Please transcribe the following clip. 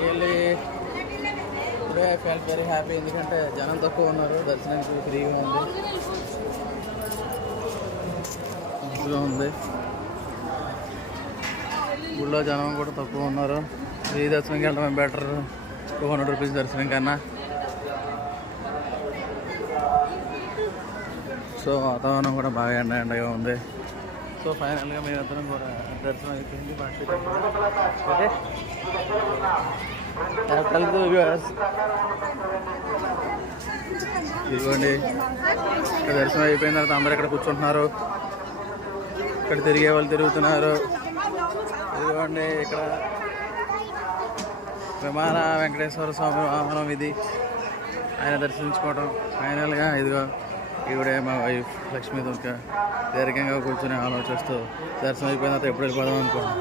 Really today I felt very happy. ఎందుకంటే జనం తక్కువ ఉన్నారు, దర్శనానికి ఫ్రీగా ఉంది. గుళ్ళో జనం కూడా తక్కువ ఉన్నారు. ఫ్రీ దర్శనంకి వెళ్ళడం బెటర్ 200 రూపీస్ దర్శనం కన్నా. సో వాతావరణం కూడా బాగా ఎండగా ఉంది. సో ఫైనల్గా మేమిద్దరం కూడా దర్శనం అయిపోయింది. ఓకే, ఇదిగోండి ఇక్కడ దర్శనం అయిపోయిన తర్వాత అందరూ ఇక్కడ కూర్చుంటున్నారు. ఇక్కడ తిరిగే వాళ్ళు తిరుగుతున్నారు. ఇదిగోండి ఇక్కడ విమాన వెంకటేశ్వర స్వామి వాహనం ఇది. ఆయన దర్శించుకోవడం. ఫైనల్గా ఇదిగో ఈవిడే మా వైఫ్ లక్ష్మీ దుర్గ దీర్ఘంగా కూర్చొని ఆలోచిస్తూ దర్శనం అయిపోయిన తర్వాత ఎప్పుడు వెళ్ళిపోదాం అనుకోండి.